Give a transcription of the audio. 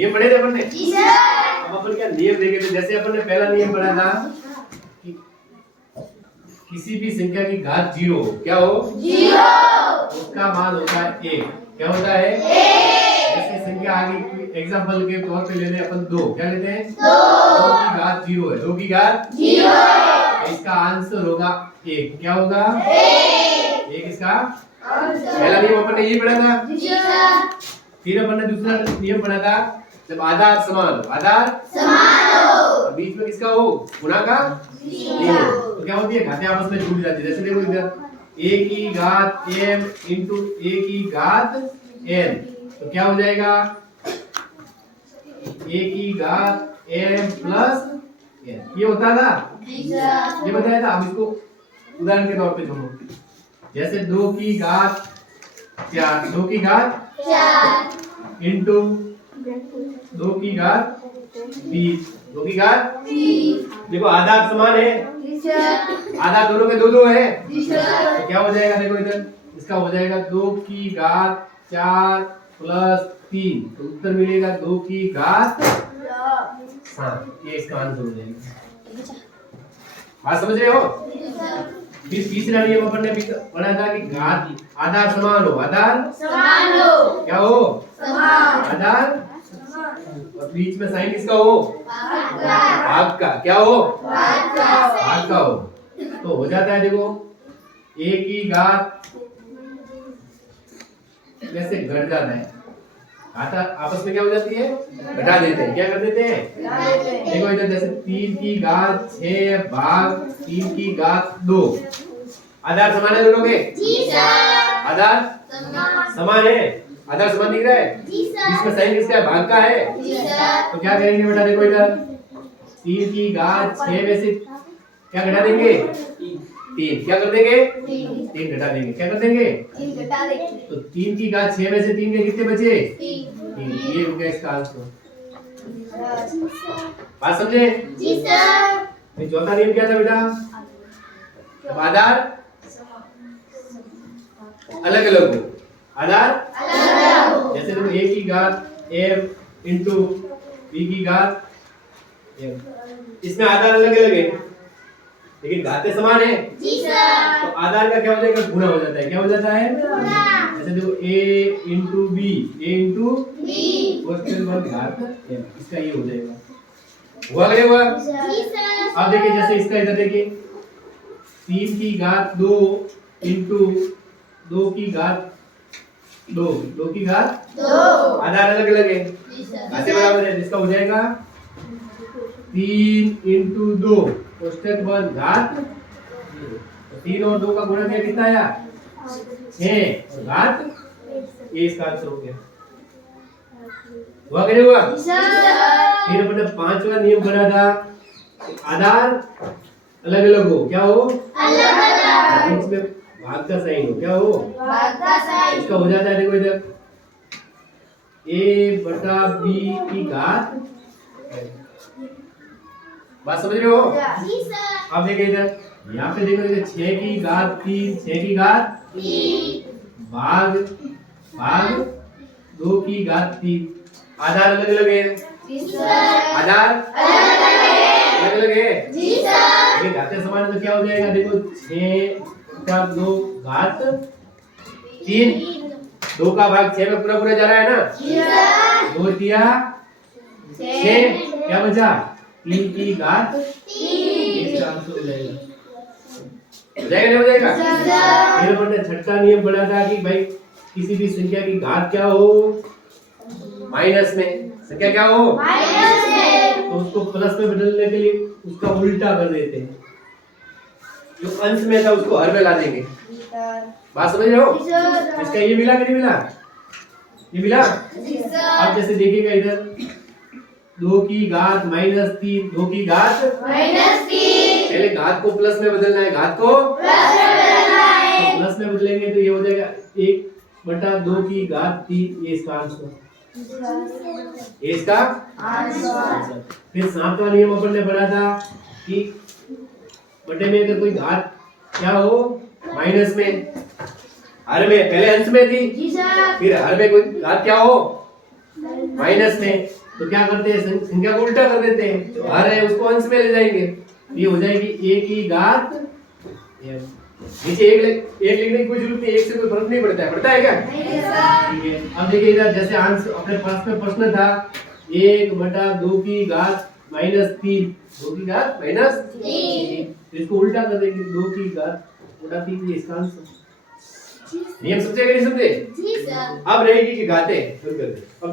नियम पढ़े थे अपन ने? जी सर। अब अपन क्या नियम देखे थे? जैसे अपन ने पहला नियम पढ़ा था कि किसी भी संख्या की घात 0 हो, क्या हो? 0। उसका मान होता है 1। क्या होता है? 1। जैसे संख्या आगे एग्जांपल के तौर पे ले लें अपन 2। क्या लेते हैं? 2 की घात 0 है। 2 की घात 0 है। इसका आंसर होगा 1। क्या होगा? 1 इसका आंसर। पहला नियम अपन ने ये पढ़ा था। जी सर। फिर अपन ने दूसरा नियम पढ़ा था जब आधार समान हो, बीच में किसका हो? गुणा का 0 तो क्या होती है? घातें आपस में जुड़ जाती है। जैसे देखो इधर a की घात m इंटू a की घात n तो क्या हो जाएगा? a की घात m प्लस n ये होता था। ये बताया था। अब इसको उदाहरण के तौर पे जोड़ो। जैसे 2 की घात 4 2 की घात 4 इंटू 2 की घात 20 2 की घात 20 देखो आधार समान है। आधार दोनों के 2 है। तो क्या हो जाएगा? देखो इधर इसका हो जाएगा 2 की घात 4 प्लस 3 तो उत्तर मिलेगा 2 की घात 7। ये इसका आंसर हो जाएगा। बात समझ रहे हो? फिर तीसरा नियम अपन ने पढ़ा था कि घात आधार समान हो। आधार समान हो क्या हो? समान। आधार और बीच में साइन किसका हो? भाग का। क्या हो? भाग का हो। तो हो जाता है देखो a की घात वैसे घट जाता है। घाता आपस में क्या हो जाती है? घटा देते हैं। क्या कर देते हैं? देखो इधर जैसे 3 की घात 6 भाग 3 की घात 2 आधार समान है दोनों के? जी सर। आधार समान है। आधार समान दिख रहा है? जी सर। इसमें साइन किसका है? भाग का है। जी सर। तो क्या करेंगे बेटा? देखो इधर 3 की घात 6 में से क्या घटा देंगे? 3 क्या कर देंगे? 3 घटा देंगे। क्या कर देंगे? 3 घटा देंगे। तो 3 की घात 6 में से 3 के कितने बचे? 3 ये हो गया इसका आंसर। बात समझे? जी सर। फिर चौथा नियम क्या था बेटा? आधार अलग अलग हो। आधार अलग हो। जैसे तुम a की घात m इंटू b की घात m इसमें आधार अलग अलग है लेकिन घातें समान है। जी सर। तो आधार का क्या हो जाएगा? गुणा हो जाता है। क्या हो जाता है? गुणा। जैसे देखो a into b question one घात m इसका ये हो जाएगा। हुआ करे हुआ? जी सर। अब देखिए जैसे इसका इधर देखिए 3 की घात 2 इंटू 2 की घात 2 2 की घात 2 आधार अलग अलग है। घातें बराबर है। इसका हो जाएगा 3 इंटू 2 कोष्टक बंद घात 3 और 2 का गुणनफल कितना आया? 6 और घात ये इसका आंसर हो गया। हुआ कि नहीं हुआ? फिर अपने पांचवा नियम बना था आधार अलग अलग हो। क्या हो? अलग अलग। बीच में भाग का साइन हो। क्या हो? भाग का साइन। इसका हो जाता है देखो इधर a बटा b की घात। बात समझ रहे हो? जी सर। अब देखिए इधर यहाँ पे देखो इधर 6 की घात 3 6 की घात 3 भाग 2 की घात 3 आधार अलग अलग है। जी सर। आधार अलग अलग है। जी सर। ये घातें समान है तो क्या हो जाएगा? देखो 6 का 2 घात 3 2 का भाग 6 में पूरा जा रहा है ना? जी सर। 2 दिया 6 क्या बचा? 3 की घात 3 इसका आंसर हो जाएगा। हो जाएगा नहीं हो जाएगा? फिर हमने छठा नियम पढ़ा था कि भाई किसी भी संख्या की घात क्या हो? माइनस में। संख्या क्या हो? माइनस में। तो उसको प्लस में बदलने के लिए उसका उल्टा कर देते हैं। जो अंश में था उसको हर में ला देंगे। बात समझ रहे हो? इसका ये मिला कि नहीं मिला? ये मिला? अब जैसे देखिएगा इधर 2 की घात -3 2 की घात -3 पहले घात को प्लस में बदलना है। घात को प्लस में बदलना है। तो प्लस में बदलेंगे तो ये हो जाएगा 1/2 की घात 3 ये इसका आंसर। ये इसका आंसर। फिर सातवां नियम अपन ने पढ़ा था कि बटे में अगर कोई घात क्या हो माइनस में हर में पहले अंश में थी। जी सर। फिर हर में कोई घात क्या हो माइनस में तो क्या करते हैं, संख्या को उल्टा कर देते हैं, जो हर है उसको अंश में ले जाएंगे, ये हो जाएगी a की घात m। नीचे एक लिखने की कोई जरूरत नहीं, एक से कोई फर्क नहीं पड़ता है, पड़ता है क्या? ठीक है। अब देखिए इधर जैसे आंसर अपने पास में प्रश्न था 1/2 की घात -3, 2 की घात -3, इसको उल्टा कर देंगे 2 की घात बटा 3, ये इसका आंसर। नियम समझे कि नहीं समझे? अब रहेगी कि घातें शुरू कर दे। अब